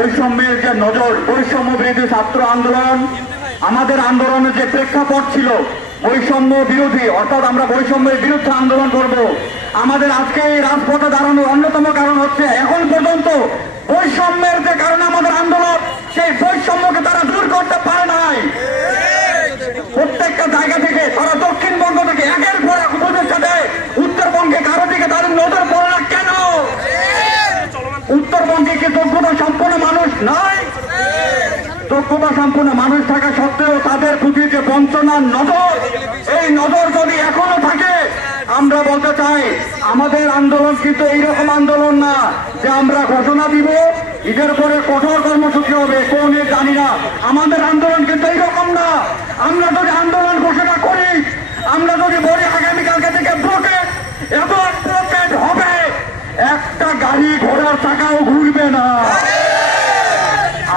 বৈষম্যের যে নজর, বৈষম্য বিরোধী ছাত্র আন্দোলন, আমাদের আন্দোলনের যে প্রেক্ষাপট ছিল বৈষম্য বিরোধী, অর্থাৎ আমরা বৈষম্যের বিরুদ্ধে আন্দোলন করব। আমাদের আজকে এই রাজপথে দাঁড়ানোর অন্যতম কারণ হচ্ছে এখন পর্যন্ত বৈষম্যের যে কারণে আমাদের আন্দোলন, সেই বৈষম্যকে তারা দূর করতে পারে নাই। প্রত্যেকটা জায়গা থেকে তারা দক্ষিণবঙ্গ থেকে একের পর এক উপদেষ্টা দেয়, উত্তরবঙ্গে কারো দিকে তাদের নজর পড়ে না কেন? উত্তরবঙ্গে কি যোগ্যতা সম্পন্ন মানুষ নাই? যোগ্যতা সম্পন্ন মানুষ থাকা সত্ত্বেও তাদের প্রতি যে বঞ্চনার নজর, এই নজর যদি এখনো থাকে, আমরা বলতে চাই আমাদের আন্দোলন কিন্তু এইরকম আন্দোলন না যে আমরা ঘোষণা দিব ঈদের পরে কঠোর কর্মসূচি হবে, কোন জানি না। আমাদের আন্দোলন কিন্তু এইরকম না। আমরা যদি আন্দোলন ঘোষণা করি, আমরা যদি বলি আগামীকালকে থেকে ব্লকেট এবং ব্লকেট হবে, একটা গাড়ি ঘোড়ার চাকাও ঘুরবে না।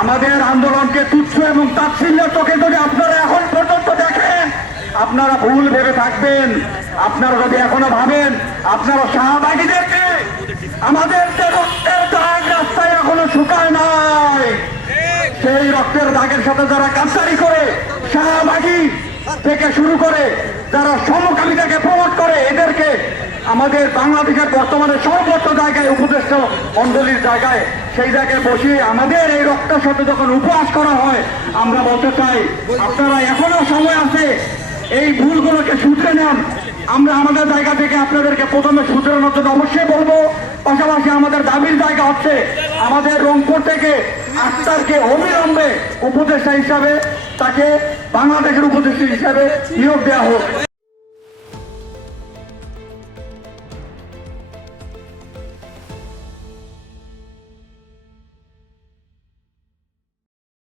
আমাদের আন্দোলনকে তুচ্ছ এবং তাচ্ছিল্যের চোখে যদি আপনারা এখন পর্যন্ত দেখেন, আপনারা ভুল ভেবে থাকবেন। আপনারা যদি এখনো ভাবেন আপনারা শাহবাগীদেরকে, আমাদের যে রক্তের দাগ রাস্তায় এখনো শুকায় নাই, সেই রক্তের দাগের সাথে যারা কাছারি করে, শাহবাগী থেকে শুরু করে যারা সমকামিতাকে প্রমোট করে, এদেরকে আমাদের বাংলাদেশের বর্তমানে সর্বোচ্চ জায়গায় উপদেষ্টা মন্ডলীর জায়গায়, সেই জায়গায় বসিয়ে আমাদের এই রক্তের সাথে যখন উপহাস করা হয়, আমরা বলতে চাই আপনারা এখনো সময় আছে, এই ভুলগুলোকে শুধরে নেন। আমরা আমাদের জায়গা থেকে আপনাদেরকে প্রথমে শুধরানোর জন্য অবশ্যই বলবো। পাশাপাশি আমাদের দাবির জায়গা হচ্ছে আমাদের রংপুর থেকে আক্তারকে অবিলম্বে উপদেষ্টা হিসাবে, তাকে বাংলাদেশের উপদেষ্টা হিসাবে নিয়োগ দেওয়া হোক।